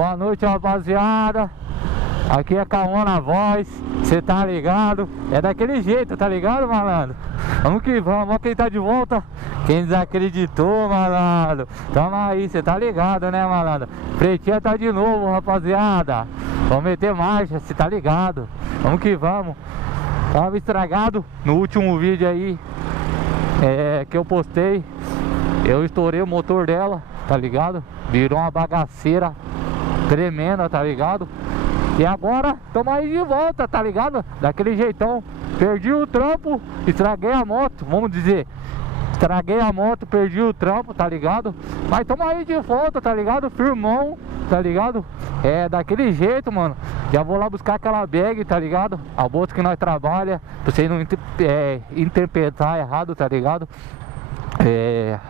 Boa noite, rapaziada. Aqui é Cauã na voz, cê tá ligado? É daquele jeito, tá ligado, malandro? Vamos que vamos, olha quem tá de volta. Quem desacreditou, malandro. Tamo aí, cê tá ligado, né, malandro? Pretinha tá de novo, rapaziada. Vamos meter marcha, cê tá ligado? Vamos que vamos. Tava estragado no último vídeo aí que eu postei. Eu estourei o motor dela, tá ligado? Virou uma bagaceira tremenda, tá ligado? E agora tamo aí de volta, tá ligado? Daquele jeitão. Perdi o trampo, estraguei a moto, vamos dizer. Estraguei a moto, perdi o trampo, tá ligado? Mas tamo aí de volta, tá ligado? Firmão, tá ligado? É daquele jeito, mano. Já vou lá buscar aquela bag, tá ligado? A bolsa que nós trabalha, pra vocês não interpretar errado, tá ligado?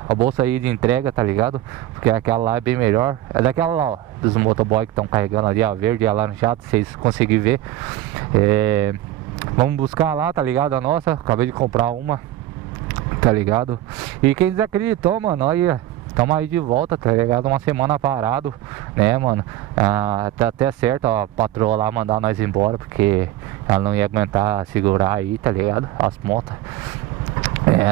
A bolsa aí de entrega, tá ligado? Porque aquela lá é bem melhor. É daquela lá, ó, dos motoboy que estão carregando ali, a verde, a laranjada, se vocês conseguirem ver. Vamos buscar lá, tá ligado? A nossa, acabei de comprar uma, tá ligado? E quem desacreditou, mano, olha, tamo aí de volta, tá ligado? Uma semana parado, né, mano? Tá até certo a patroa lá mandar nós embora, porque ela não ia aguentar segurar aí, tá ligado? As motas.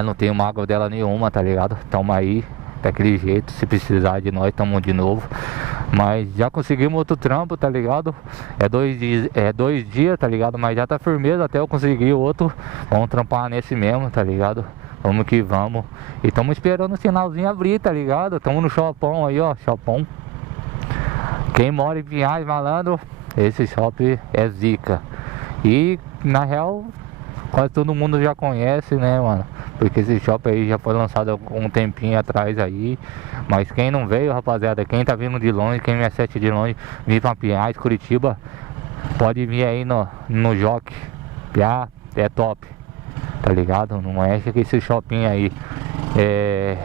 Não tenho mágoa dela nenhuma, tá ligado? Tamo aí, daquele jeito, se precisar de nós, tamo de novo. Mas já conseguimos outro trampo, tá ligado? É 2 dias, tá ligado? Mas já tá firmeza até eu conseguir outro. Vamos trampar nesse mesmo, tá ligado? Vamos que vamos. E tamo esperando o sinalzinho abrir, tá ligado? Tamo no Chopão aí, ó, Chopão. Quem mora em Pinhais, malandro, esse shopping é zica. E, na real, quase todo mundo já conhece, né, mano? Porque esse shopping aí já foi lançado há um tempinho atrás aí. Mas quem não veio, rapaziada, quem tá vindo de longe, quem me assiste de longe, vir pra Pinhais, Curitiba, pode vir aí no Jockey. Piá é top, tá ligado? Não é que esse shopping aí é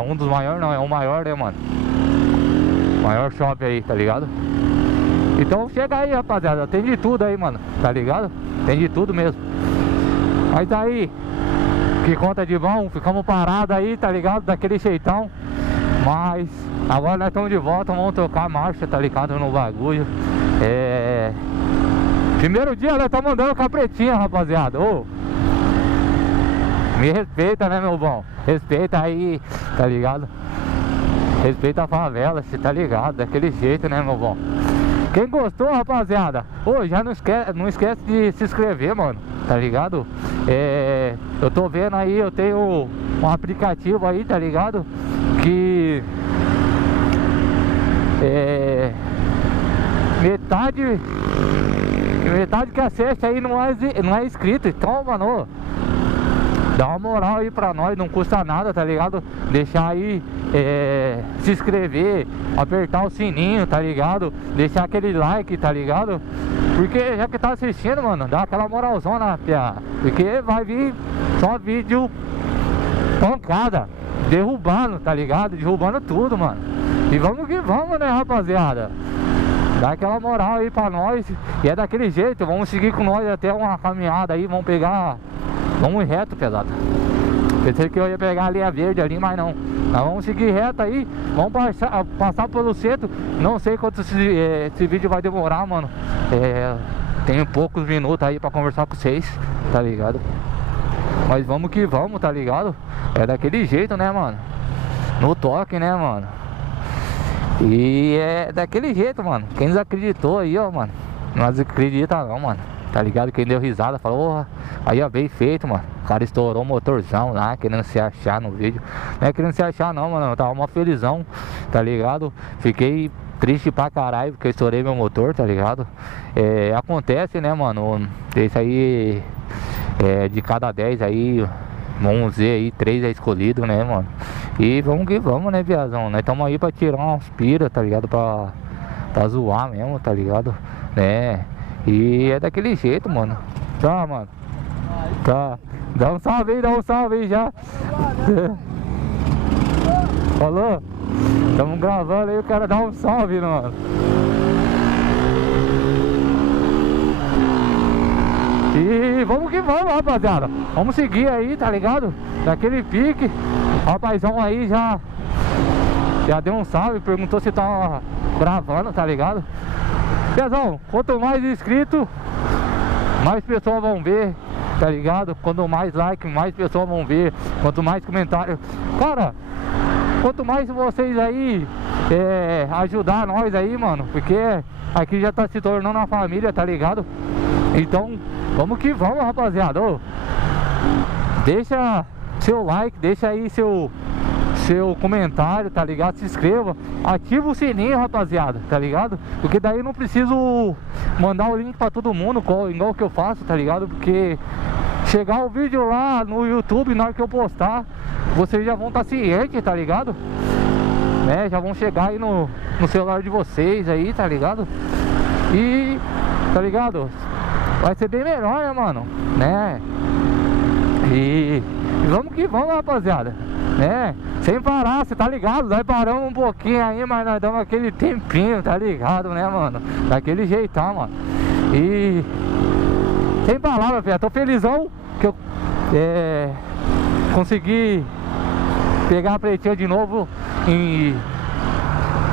um dos maiores, não, é o maior, né, mano? Maior shopping aí, tá ligado? Então chega aí, rapaziada, tem de tudo aí, mano, tá ligado? Tem de tudo mesmo. Mas aí, que conta de bom, ficamos parados aí, tá ligado? Daquele jeitão. Mas agora nós estamos de volta, vamos tocar a marcha, tá ligado? No bagulho. Primeiro dia nós estamos andando com a pretinha, rapaziada. Ô, me respeita, né, meu bom? Respeita aí, tá ligado? Respeita a favela, cê tá ligado? Daquele jeito, né, meu bom? Quem gostou, rapaziada, já não esquece de se inscrever, mano, tá ligado? Eu tô vendo aí, eu tenho um aplicativo aí, tá ligado? Que metade que acessa aí não é inscrito. Então, mano, dá uma moral aí pra nós, não custa nada, tá ligado? Deixar aí, se inscrever, apertar o sininho, tá ligado? Deixar aquele like, tá ligado? Porque já que tá assistindo, mano, dá aquela moralzona, piá. Porque vai vir só vídeo pancada, derrubando, tá ligado? Derrubando tudo, mano. E vamos que vamos, né, rapaziada? Dá aquela moral aí pra nós. E é daquele jeito, vamos seguir com nós até uma caminhada aí, vamos pegar... Vamos reto, pesado. Pensei que eu ia pegar a linha verde ali, mas não. Nós vamos seguir reto aí. Vamos passar pelo centro. Não sei quanto esse vídeo vai demorar, mano. Tenho poucos minutos aí pra conversar com vocês, tá ligado? Mas vamos que vamos, tá ligado? É daquele jeito, né, mano? No toque, né, mano? E é daquele jeito, mano. Quem desacreditou aí, ó, mano, não desacredita não, mano. Tá ligado? Quem deu risada falou, aí ó, bem feito, mano. O cara estourou o motorzão lá, querendo se achar no vídeo. Não é querendo se achar não, mano. Eu tava uma felizão, tá ligado? Fiquei triste pra caralho porque eu estourei meu motor, tá ligado? Acontece, né, mano? Esse aí, de cada 10 aí, vamos dizer aí, 3 é escolhido, né, mano? E vamos que vamos, né, viazão? Nós estamos aí pra tirar umas piras, tá ligado? Pra zoar mesmo, tá ligado? Né? E é daquele jeito, mano. Tá, mano. Tá. Dá um salve aí já. Falou? Estamos gravando aí, o cara dá um salve, mano. E vamos que vamos, rapaziada. Vamos seguir aí, tá ligado? Daquele pique. O rapazão aí já deu um salve, perguntou se tá gravando, tá ligado? Pessoal, quanto mais inscrito, mais pessoas vão ver, tá ligado? Quanto mais like, mais pessoas vão ver. Quanto mais comentário. Cara, quanto mais vocês aí ajudar nós aí, mano, porque aqui já tá se tornando uma família, tá ligado? Então, vamos que vamos, rapaziada. Ô, deixa seu like, deixa aí seu comentário, tá ligado? Se inscreva, ativa o sininho, rapaziada, tá ligado? Porque daí eu não preciso mandar o link pra todo mundo, igual que eu faço, tá ligado? Porque chegar o vídeo lá no YouTube, na hora que eu postar, vocês já vão estar cientes, tá ligado? Né? Já vão chegar aí no celular de vocês aí, tá ligado? E, tá ligado? Vai ser bem melhor, né, mano? Né? E vamos que vamos, rapaziada, né? Sem parar, você tá ligado? Nós paramos um pouquinho aí, mas nós damos aquele tempinho, tá ligado, né, mano? Daquele jeitão, mano. E sem palavras, filho, tô felizão que eu consegui pegar a pretinha de novo e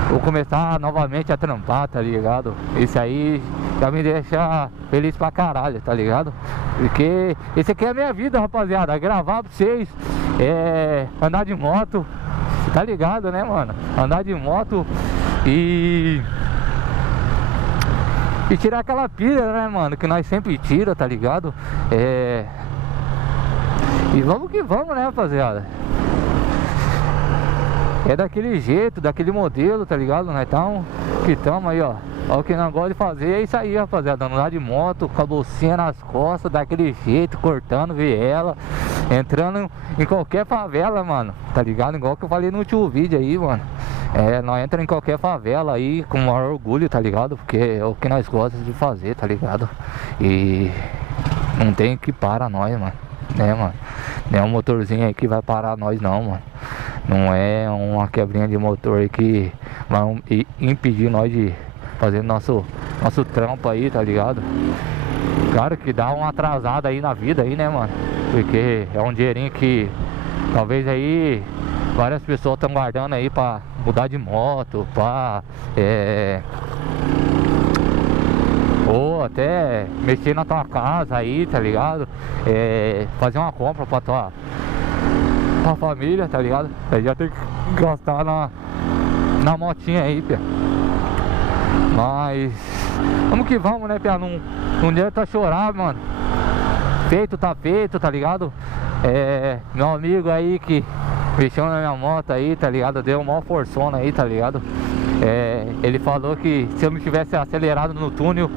vou começar novamente a trampar, tá ligado? Isso aí já me deixa feliz pra caralho, tá ligado? Porque esse aqui é a minha vida, rapaziada. Gravar pra vocês, andar de moto, tá ligado, né, mano? Andar de moto e tirar aquela pilha, né, mano? Que nós sempre tira, tá ligado? E vamos que vamos, né, rapaziada? É daquele jeito, daquele modelo, tá ligado? Nós estamos aí, ó. O que nós gostamos de fazer é isso aí, rapaziada. Andar de moto, com a bolsinha nas costas, daquele jeito, cortando viela, entrando em qualquer favela, mano, tá ligado? Igual que eu falei no último vídeo aí, mano. Nós entramos em qualquer favela aí com o maior orgulho, tá ligado? Porque é o que nós gostamos de fazer, tá ligado? E não tem que parar nós, mano, né, mano? Não é um motorzinho aí que vai parar nós, não, mano. Não é uma quebrinha de motor aí que vai impedir nós de fazer nosso trampo aí, tá ligado? Claro que dá uma atrasada aí na vida aí, né, mano? Porque é um dinheirinho que talvez aí várias pessoas estão guardando aí pra mudar de moto, pra ou até mexer na tua casa aí, tá ligado? Fazer uma compra pra tua família, tá ligado? Aí já tem que gastar na motinha aí, pia. Mas vamos que vamos, né, pia? Não adianta chorar, mano. Feito tá feito, tá ligado? Meu amigo aí que mexeu na minha moto aí, tá ligado? Deu uma forçona aí, tá ligado? Ele falou que se eu não tivesse acelerado no túnel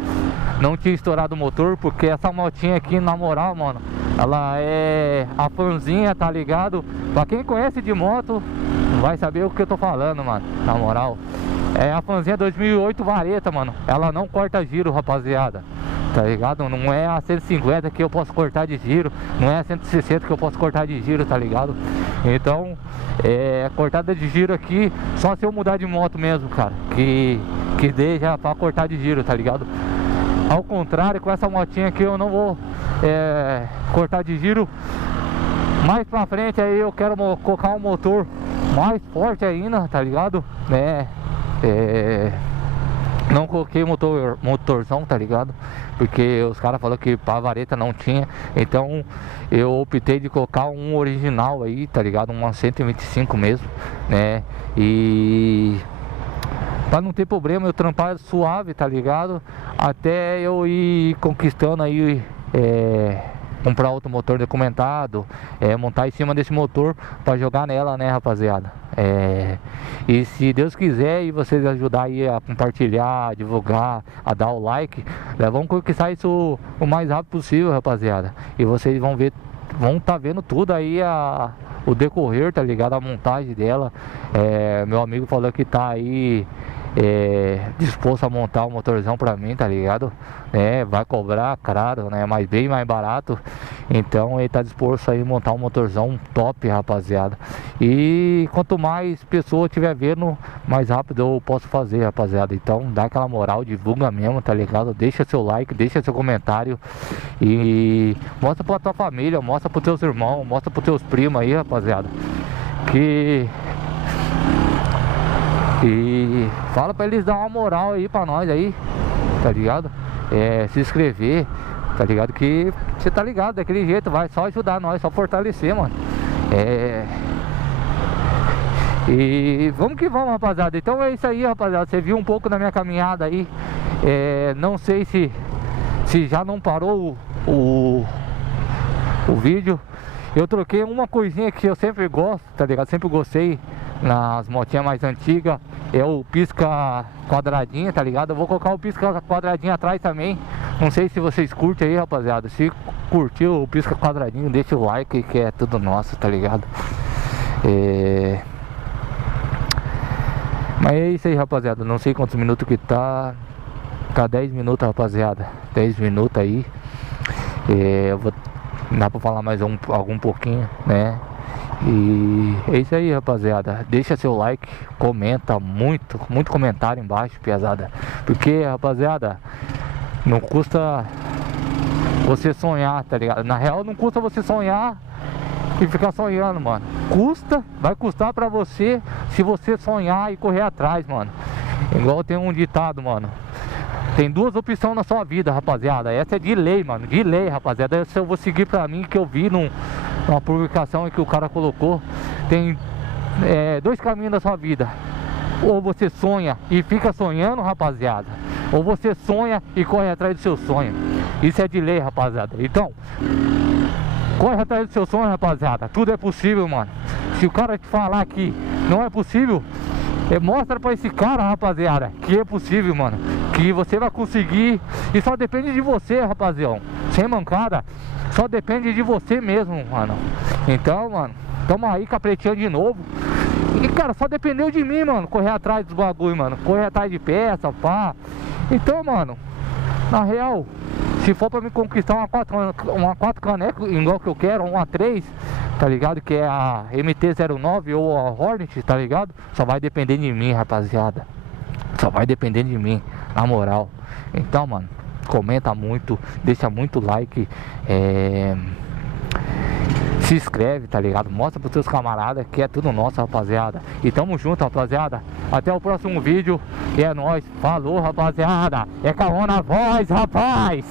não tinha estourado o motor, porque essa motinha aqui, na moral, mano, ela é a fanzinha, tá ligado? Pra quem conhece de moto vai saber o que eu tô falando, mano, na moral. É a fanzinha 2008 vareta, mano. Ela não corta giro, rapaziada, tá ligado? Não é a 150 que eu posso cortar de giro, não é a 160 que eu posso cortar de giro, tá ligado? Então, cortada de giro aqui só se eu mudar de moto mesmo, cara, que dê já pra cortar de giro, tá ligado? Ao contrário, com essa motinha aqui eu não vou cortar de giro. Mais pra frente aí eu quero colocar um motor mais forte ainda, tá ligado? Não coloquei motorzão, tá ligado? Porque os caras falaram que pra vareta não tinha. Então eu optei de colocar um original aí, tá ligado? Uma 125 mesmo, né? E pra não ter problema, eu trampar suave, tá ligado? Até eu ir conquistando aí, comprar outro motor documentado, montar em cima desse motor pra jogar nela, né, rapaziada? E se Deus quiser e vocês ajudar aí a compartilhar, a divulgar, a dar o like, vamos conquistar isso o mais rápido possível, rapaziada. E vocês vão ver, vão tá vendo tudo aí, o decorrer, tá ligado? A montagem dela. Meu amigo falou que tá aí disposto a montar um motorzão pra mim, tá ligado? Vai cobrar, claro, né? Mas bem mais barato. Então ele tá disposto aí a montar um motorzão top, rapaziada. E quanto mais pessoa tiver vendo, mais rápido eu posso fazer, rapaziada. Então dá aquela moral, divulga mesmo, tá ligado? Deixa seu like, deixa seu comentário e mostra pra tua família, mostra pros teus irmãos, mostra pros teus primos aí, rapaziada, que E fala pra eles dar uma moral aí pra nós aí, tá ligado? Se inscrever, tá ligado? Que você tá ligado, daquele jeito vai só ajudar nós, só fortalecer, mano. E vamos que vamos, rapaziada. Então é isso aí, rapaziada. Você viu um pouco da minha caminhada aí. Não sei se já não parou o vídeo. Eu troquei uma coisinha que eu sempre gosto, tá ligado? Sempre gostei nas motinhas mais antigas. É o pisca quadradinho, tá ligado? Eu vou colocar o pisca quadradinho atrás também. Não sei se vocês curtem aí, rapaziada. Se curtiu o pisca quadradinho, deixa o like, que é tudo nosso, tá ligado? Mas é isso aí, rapaziada. Não sei quantos minutos que tá. Tá 10 minutos, rapaziada. 10 minutos aí. Eu vou... Dá pra falar mais algum pouquinho, né? E é isso aí, rapaziada. Deixa seu like, comenta muito comentário embaixo, pesada. Porque, rapaziada, não custa você sonhar, tá ligado? Na real, não custa você sonhar e ficar sonhando, mano. Vai custar pra você se você sonhar e correr atrás, mano. Igual tem um ditado, mano. Tem duas opções na sua vida, rapaziada. Essa é de lei, mano. De lei, rapaziada. Essa eu vou seguir pra mim, que eu vi numa publicação que o cara colocou. Tem dois caminhos na sua vida. Ou você sonha e fica sonhando, rapaziada. Ou você sonha e corre atrás do seu sonho. Isso é de lei, rapaziada. Então, corre atrás do seu sonho, rapaziada. Tudo é possível, mano. Se o cara te falar que não é possível, mostra pra esse cara, rapaziada, que é possível, mano. Que você vai conseguir. E só depende de você, rapaziada. Sem mancada. Só depende de você mesmo, mano. Então, mano, tamo aí capreteando de novo. E, cara, só dependeu de mim, mano. Correr atrás dos bagulho, mano. Correr atrás de peça, pá. Então, mano, na real, se for pra me conquistar uma 4 canecas, igual que eu quero, uma 3, tá ligado? Que é a MT-09 ou a Hornet, tá ligado? Só vai depender de mim, rapaziada. Só vai depender de mim, na moral. Então, mano, comenta muito, deixa muito like, se inscreve, tá ligado? Mostra pros seus camaradas que é tudo nosso, rapaziada. E tamo junto, rapaziada. Até o próximo vídeo. E é nóis. Falou, rapaziada. É Caon na voz, rapaz.